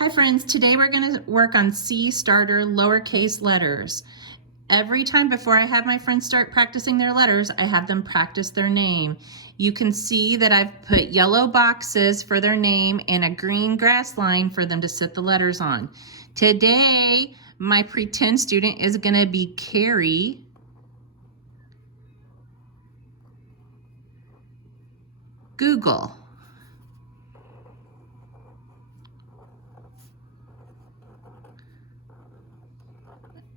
Hi friends, today we're going to work on C starter lowercase letters. Every time before I have my friends start practicing their letters, I have them practice their name. You can see that I've put yellow boxes for their name and a green grass line for them to sit the letters on. Today, my pretend student is going to be Carrie. Google.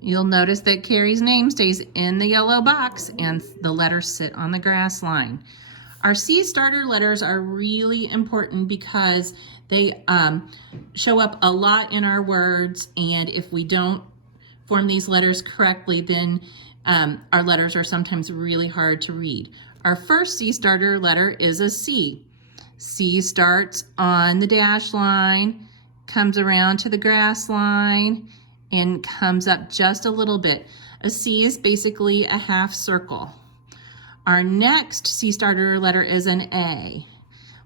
You'll notice that Carrie's name stays in the yellow box and the letters sit on the grass line. Our C starter letters are really important because they show up a lot in our words, and if we don't form these letters correctly, then our letters are sometimes really hard to read. Our first C starter letter is a C. C starts on the dash line, comes around to the grass line, and comes up just a little bit. A C is basically a half circle. Our next C starter letter is an A.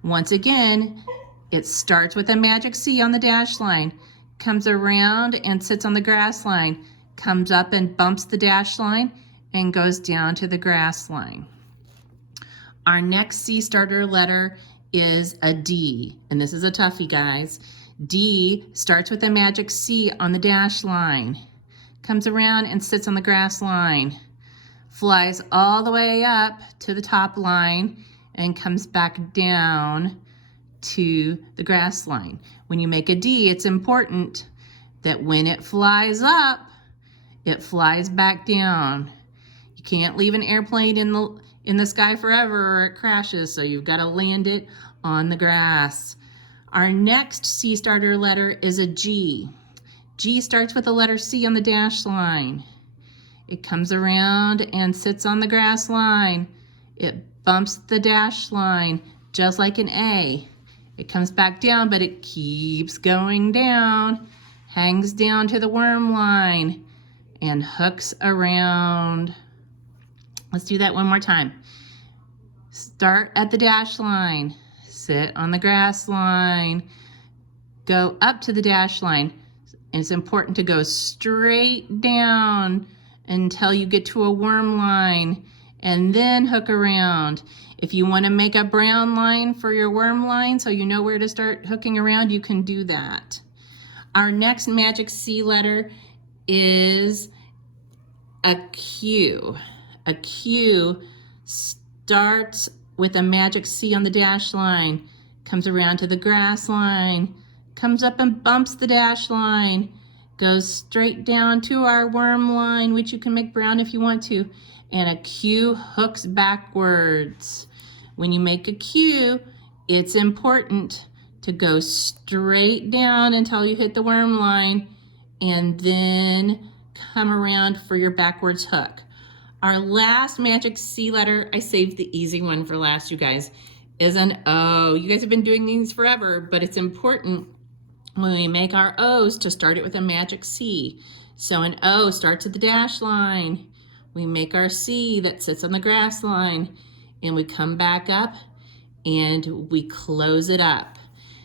Once again, it starts with a magic C on the dash line, comes around and sits on the grass line, comes up and bumps the dash line, and goes down to the grass line. Our next C starter letter is a D, and this is a toughie, guys. D starts with a magic C on the dash line, comes around and sits on the grass line, flies all the way up to the top line, and comes back down to the grass line. When you make a D, it's important that when it flies up, it flies back down. You can't leave an airplane in the sky forever or it crashes, so you've got to land it on the grass. Our next C starter letter is a G. G starts with the letter C on the dash line. It comes around and sits on the grass line. It bumps the dash line just like an A. It comes back down, but it keeps going down, hangs down to the worm line, and hooks around. Let's do that one more time. Start at the dash line. Sit on the grass line, go up to the dash line. And it's important to go straight down until you get to a worm line and then hook around. If you want to make a brown line for your worm line so you know where to start hooking around, you can do that. Our next magic C letter is a Q. A Q starts with a magic C on the dash line, comes around to the grass line, comes up and bumps the dash line, goes straight down to our worm line, which you can make brown if you want to, and a Q hooks backwards. When you make a Q, it's important to go straight down until you hit the worm line and then come around for your backwards hook. Our last magic C letter, I saved the easy one for last, you guys, is an O. You guys have been doing these forever, but it's important when we make our O's to start it with a magic C. So an O starts at the dash line. We make our C that sits on the grass line, and we come back up and we close it up.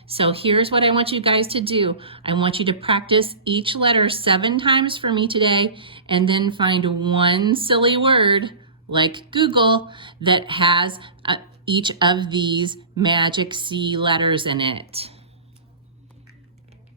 So here's what I want you guys to do. I want you to practice each letter 7 times for me today, and then find one silly word like Google that has each of these magic C letters in it.